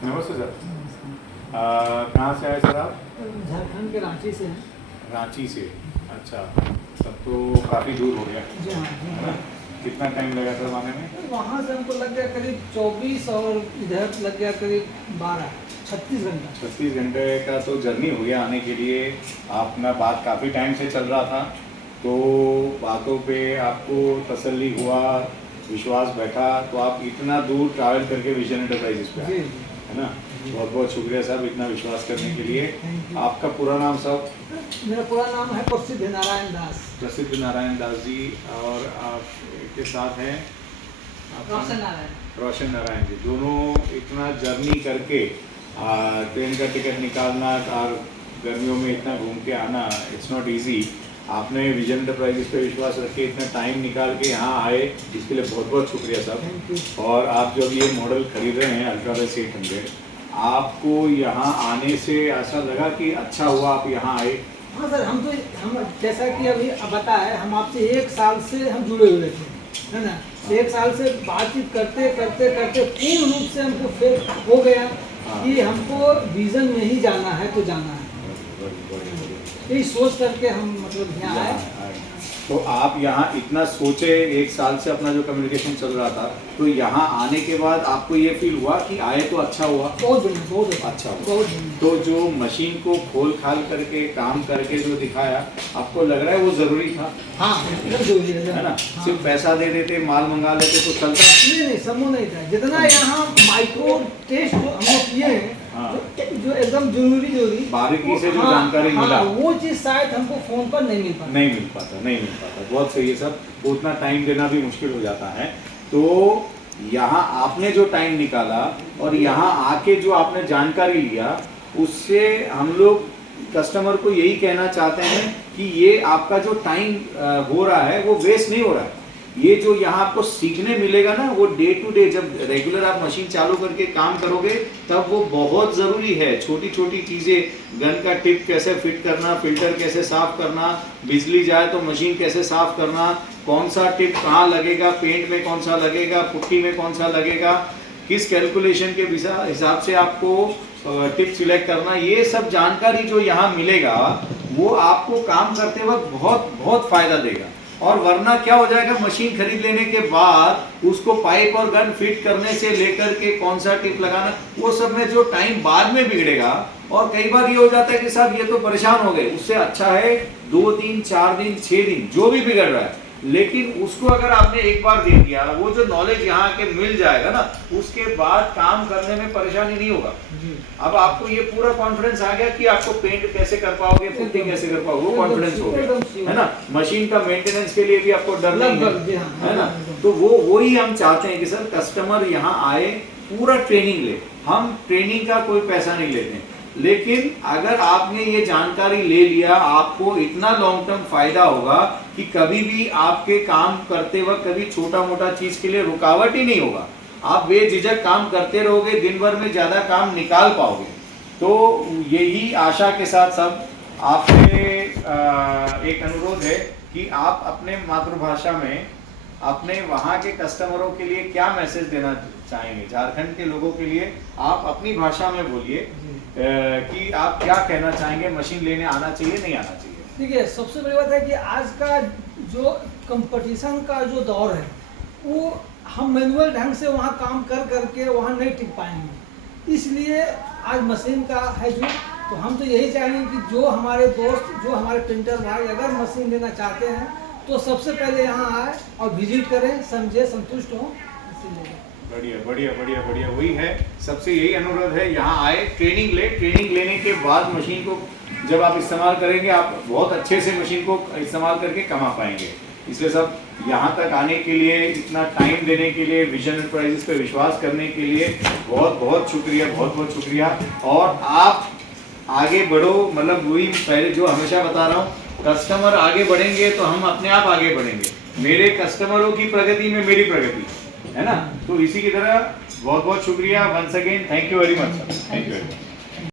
नमस्ते सर। कहाँ से आए सर आप? झारखंड के रांची से हैं। रांची से। अच्छा, तब तो काफ़ी दूर हो गया जी हाँ है ना? कितना टाइम लगा सर आने में? वहाँ से हमको लग गया करीब 24 और इधर लग गया करीब 36 घंटा। 36 घंटे का तो जर्नी हो गया आने के लिए। अपना बात काफ़ी टाइम से चल रहा था, तो बातों पे आपको तसल्ली हुआ, विश्वास बैठा, तो आप इतना दूर ट्रैवल करके विजन एंटरप्राइजेस पे आए, है ना? बहुत बहुत शुक्रिया साहब इतना विश्वास करने के लिए। आपका पूरा नाम साहब? मेरा पूरा नाम है प्रसिद्ध नारायण दास। प्रसिद्ध नारायण दास जी। और आप के साथ हैं रोशन नारायण जी। दोनों इतना जर्नी करके ट्रेन का टिकट निकालना और गर्मियों में इतना घूम के आना, इट्स नॉट इजी। आपने विजन एंटरप्राइजेस पे विश्वास रख के इतना टाइम निकाल के यहाँ आए, इसके लिए बहुत बहुत शुक्रिया साहब। और आप जब ये मॉडल खरीद रहे हैं अल्ट्रावेस 800, आपको यहाँ आने से ऐसा लगा कि अच्छा हुआ आप यहाँ आए? हाँ सर, हम जैसा कि अभी बताया, हम आपसे 1 साल से हम जुड़े हुए थे, है ना? 1 साल से बातचीत करते करते करते पूर्ण रूप से हमको फिर हो गया कि हमको विजन में ही जाना है तो जाना है। यही सोच करके हम मतलब यहाँ आए। तो आप यहाँ इतना सोचे, 1 साल से अपना जो कम्युनिकेशन चल रहा था, तो यहाँ आने के बाद आपको ये फील हुआ कि आए तो अच्छा हुआ? बहुत अच्छा हुआ। तो जो मशीन को खोल खाल करके काम करके जो दिखाया, आपको लग रहा है वो जरूरी था? हाँ, जरूरी है ना? हाँ। सिर्फ पैसा दे देते, माल मंगा लेते तो चलता? नहीं, समूह नहीं था। जितना यहाँ माइक्रो टेस्ट जो हम लोग किए हैं, जो एकदम जरूरी बारीकी से जो जानकारी मिला, वो चीज शायद हमको फोन पर नहीं मिल पाता। बहुत सही है सर, उतना टाइम देना भी मुश्किल हो जाता है। तो यहाँ आपने जो टाइम निकाला और यहाँ आके जो आपने जानकारी लिया, उससे हम लोग कस्टमर को यही कहना चाहते हैं कि ये आपका जो टाइम हो रहा है वो वेस्ट नहीं हो रहा है। ये जो यहाँ आपको सीखने मिलेगा ना, वो डे टू डे जब रेगुलर आप मशीन चालू करके काम करोगे, तब वो बहुत ज़रूरी है। छोटी छोटी चीज़ें, गन का टिप कैसे फिट करना, फिल्टर कैसे साफ करना, बिजली जाए तो मशीन कैसे साफ करना, कौन सा टिप कहाँ लगेगा, पेंट में कौन सा लगेगा, पुट्टी में कौन सा लगेगा, किस कैलकुलेशन के हिसाब से आपको टिप सिलेक्ट करना, ये सब जानकारी जो यहाँ मिलेगा वो आपको काम करते वक्त बहुत बहुत फ़ायदा देगा। और वरना क्या हो जाएगा, मशीन खरीद लेने के बाद उसको पाइप और गन फिट करने से लेकर के कौन सा टिप लगाना, वो सब में जो टाइम बाद में बिगड़ेगा। और कई बार ये हो जाता है कि साहब ये तो परेशान हो गए, उससे अच्छा है 2 दिन 4 दिन 6 दिन जो भी बिगड़ रहा है, लेकिन उसको अगर आपने एक बार दे दिया, वो जो नॉलेज यहाँ के मिल जाएगा ना, उसके बाद काम करने में परेशानी नहीं होगा। अब आपको ये पूरा कॉन्फिडेंस आ गया कि आपको पेंट कैसे कर पाओगे, पुट्टी कैसे कर पाओगे, वो कॉन्फिडेंस हो गया, है ना? मशीन का मेंटेनेंस के लिए भी आपको डर नहीं है ना? तो वो ही हम चाहते हैं कि सर कस्टमर यहाँ आए, पूरा ट्रेनिंग ले। हम ट्रेनिंग का कोई पैसा नहीं लेते हैं, लेकिन अगर आपने ये जानकारी ले लिया, आपको इतना लॉन्ग टर्म फायदा होगा कि कभी भी आपके काम करते वक्त कभी छोटा मोटा चीज के लिए रुकावट ही नहीं होगा। आप बेझिझक काम करते रहोगे, दिन भर में ज्यादा काम निकाल पाओगे। तो यही आशा के साथ सब आपसे एक अनुरोध है कि आप अपने मातृभाषा में अपने वहाँ के कस्टमरों के लिए क्या मैसेज देना चाहेंगे? झारखंड के लोगों के लिए आप अपनी भाषा में बोलिए कि आप क्या कहना चाहेंगे, मशीन लेने आना चाहिए नहीं आना चाहिए? देखिए, सबसे बड़ी बात है कि आज का जो कंपटीशन का जो दौर है, वो हम मैनुअल ढंग से वहाँ काम कर करके वहाँ नहीं टिक पाएंगे। इसलिए आज मशीन का है जो, तो हम तो यही चाहेंगे कि जो हमारे दोस्त, जो हमारे प्रिंटर भाई अगर मशीन लेना चाहते हैं तो सबसे पहले यहाँ आए और विजिट करें, समझे, संतुष्ट हों, इसीलिए। बढ़िया बढ़िया बढ़िया बढ़िया, वही है, सबसे यही अनुरोध है, यहाँ आए, ट्रेनिंग ले। ट्रेनिंग लेने के बाद मशीन को जब आप इस्तेमाल करेंगे, आप बहुत अच्छे से मशीन को इस्तेमाल करके कमा पाएंगे। इसलिए सब यहाँ तक आने के लिए, इतना टाइम देने के लिए, विजन एंटरप्राइजेस पे विश्वास करने के लिए बहुत बहुत शुक्रिया, बहुत बहुत शुक्रिया। और आप आगे बढ़ो, मतलब वही पहले जो हमेशा बता रहा हूँ, कस्टमर आगे बढ़ेंगे तो हम अपने आप आगे बढ़ेंगे। मेरे कस्टमरों की प्रगति में मेरी प्रगति, है ना? तो इसी की तरह बहुत बहुत शुक्रिया, once again thank you very much sir, thank you very much.